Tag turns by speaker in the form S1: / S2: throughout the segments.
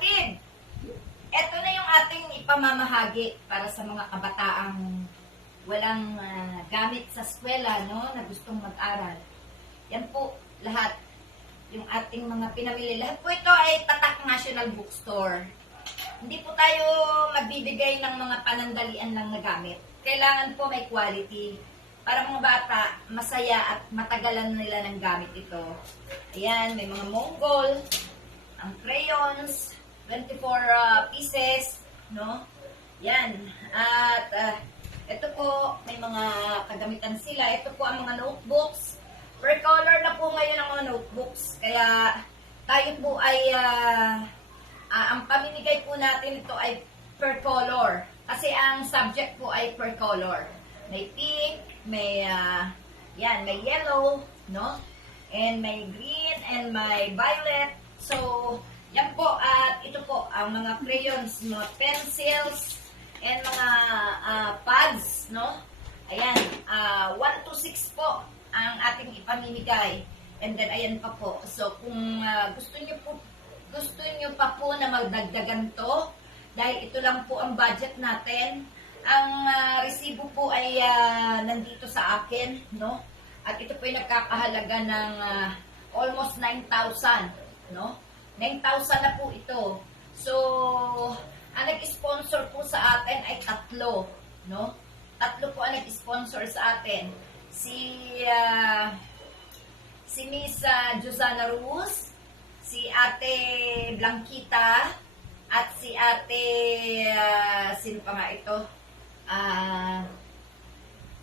S1: kapatid, eto na yung ating ipamamahagi para sa mga kabataang walang ah, gamit sa eskwela, no, na gustong mag-aral. Yan po, lahat. Yung ating mga pinamili. Lahat po ito ay Tatak National Bookstore. Hindi po tayo magbibigay ng mga panandalian lang na gamit. Kailangan po may quality. Para mga bata, masaya at matagalan nila ng gamit ito. Ayan, may mga Mongol, ang crayons, 24 uh, pieces, no? Yan. At uh, ito po, may mga kagamitan sila. Ito po ang mga notebooks. Per color na po ngayon ang mga notebooks. Kaya tayo po ay, ah, ah, ang pamimigay po natin ito ay per color. Kasi ang subject po ay per color. May pink, may, ah, yan, may yellow, no? And may green, and may violet. So, yan po, at ito po, ang mga crayons, mga pencils, and mga ah, pads, no? Ayan, ah 1 to 6 po ang ating ipamimigay. And then, ayan pa po. So, kung ah, gusto niyo po, gusto niyo pa po na magdagdagan to, dahil ito lang po ang budget natin, ang ah, resibo po ay ah, nandito sa akin, no? At ito po ay nagkakahalaga ng ah, almost 9,000, no? 9,000 na po ito. So, ang nag-sponsor po sa atin ay tatlo, no? Tatlo po ang nag-sponsor sa atin. Si ah, si Miss ah, Josana Ruz, si Ate Blanquita, at si Ate ah, sino pa nga ito? Ah,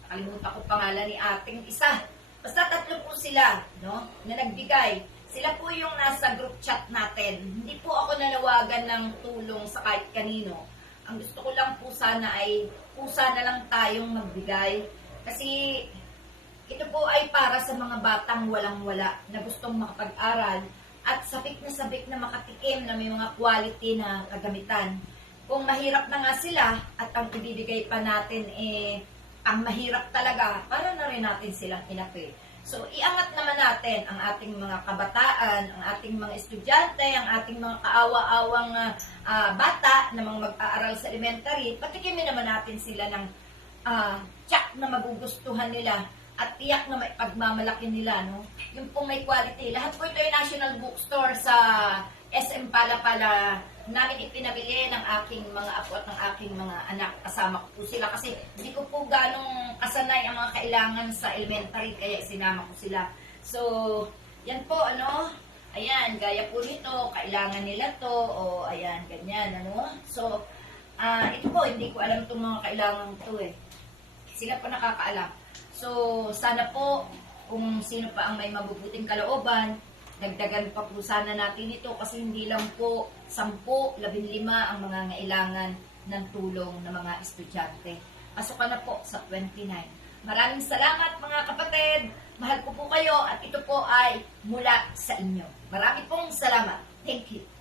S1: nakalimutan ko pangalan ni ating isa. Basta tatlo po sila, no? Na nagbigay. Sila po yung nasa group chat natin. Hindi po ako nanawagan ng tulong sa kahit kanino. Ang gusto ko lang po sana ay pusa na lang tayong magbigay. Kasi ito po ay para sa mga batang walang-wala na gustong makapag-aral at sabik na sabik na makatikim na may mga quality na kagamitan. Kung mahirap na nga sila at ang ibibigay pa natin eh ang mahirap talaga, para na rin natin silang inapi. So, iangat naman natin ang ating mga kabataan, ang ating mga estudyante, ang ating mga kaawa-awang ah, bata na mga mag-aaral sa elementary. Patikimin naman natin sila ng ah, tsak na magugustuhan nila at tiyak na may pagmamalaki nila, no? Yung pong may quality. Lahat po ito ay National Bookstore sa SM Palapala namin ipinabili ng aking mga apo at ng aking mga anak. Kasama ko po sila kasi hindi ko po ganong kasanay ang mga kailangan sa elementary kaya sinama ko sila. So, yan po, ano? Ayan, gaya po nito, kailangan nila to, o ayan, ganyan, ano? So, ah ito po, hindi ko alam itong mga kailangan to eh. Sila po nakakaalam. So, sana po, kung sino pa ang may mabubuting kalooban, dagdagan pa po sana natin ito kasi hindi lang po 10, 15 ang mga ngailangan ng tulong ng mga estudyante. Pasok ka na po sa 29. Maraming salamat mga kapatid. Mahal ko po kayo at ito po ay mula sa inyo. Marami pong salamat. Thank you.